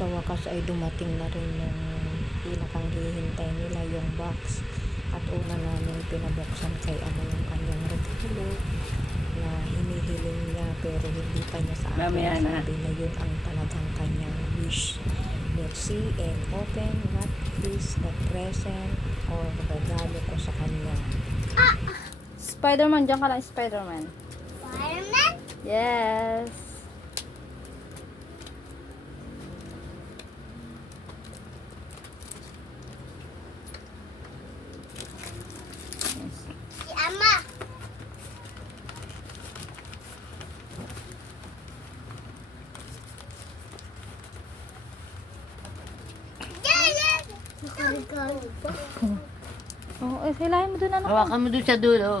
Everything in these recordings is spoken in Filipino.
sa wakas ay dumating na rin yung pinakang hihintay nila, yung box. At una namin pinabuksan kay Ama yung kanyang regalo na hinihiling niya, pero hindi pa niya sa akin sabi na yun ang talagang kanyang wish. Let's see and open what is the present or regalo ko sa kanya. Spider-Man, dyan ka lang, Spider-Man. Spider-Man? Yes. Si Ama. Yeah. Oo, hilahin mo dun, anak. Hawakan mo doon sa dulo.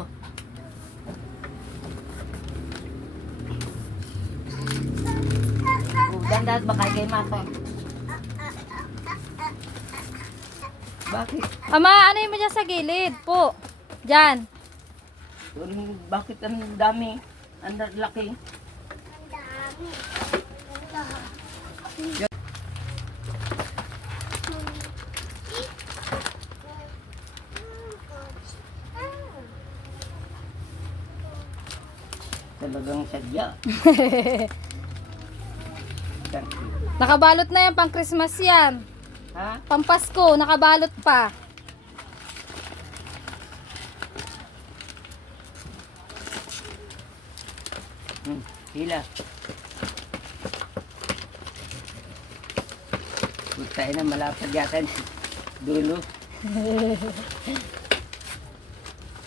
Ganda at baka kay Mata. Bakit? Ama, ano mo dyan sa gilid po? Dyan. Bakit ang dami? Ang laki. Ang dami. Talagang sadya. Nakabalot na yan, pang Christmas yan. Ha? Pang Pasko, nakabalot pa. Hila. Putay na malapad yata dulo.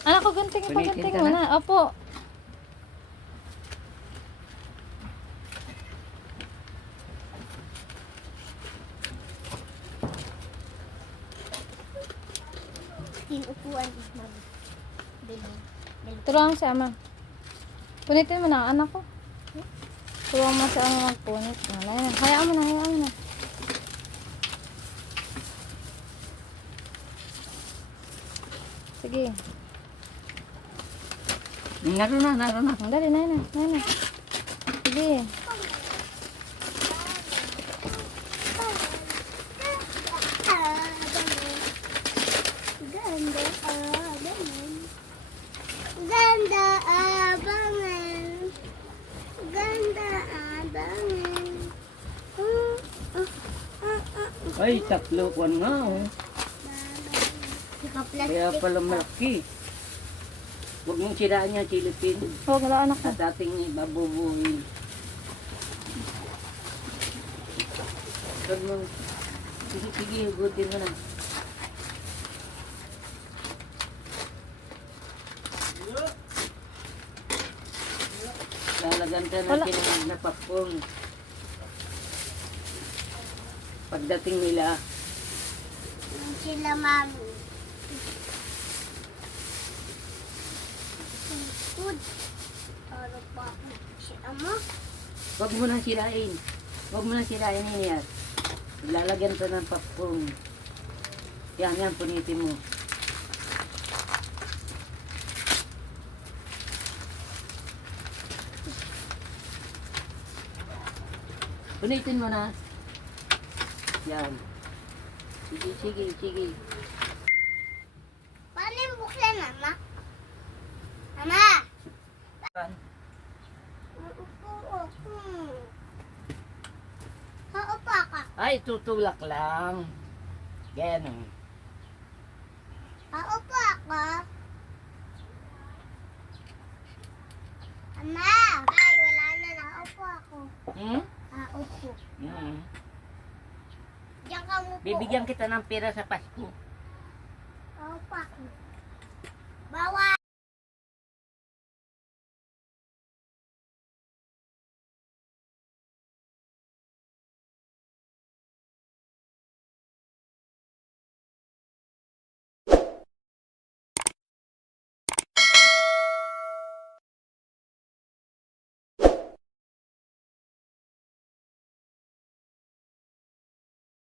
Anak ko, gunting pa, Punitin gunting ka mo na? na. Opo. Inupuan is mami. Bilog. Turuan mo si Ama. Punitin mo na, anak ko. Turuan mo si Ama magpunit. Hayaan mo na, hayaan mo na. Sige. Naro na. Dali, nana. Sige. Ganda abangan. Ganda abangan. Ay, tatlo ko nga oh. Kaya Naka-plastic pala malaki. Huwag mong siraan niya, silipin. Huwag na, anak ko. At ating ibabubuhin. Huwag mo. Sige, hugutin mo na. Lalagan ka Wala. natin na popcorn. Pagdating nila, sila mami. Food. Ano pa si Ama? huwag mo nang sirain. Huwag mo nang sirain yan. Lalagyan ka ng popcorn. Yan, punitin mo. Punitin mo na. Yan. Sige. Paano yung buksan, Ama? Ama! Uupo ako. Haupa ka. Ay, tutulak lang. Yan. Haupa ka. Ama! Ay, wala na. Haupo ako. Haupo. Diyan ka mo po. Bibigyan kita ng pera sa Pasko. Haupa ako. Bawal!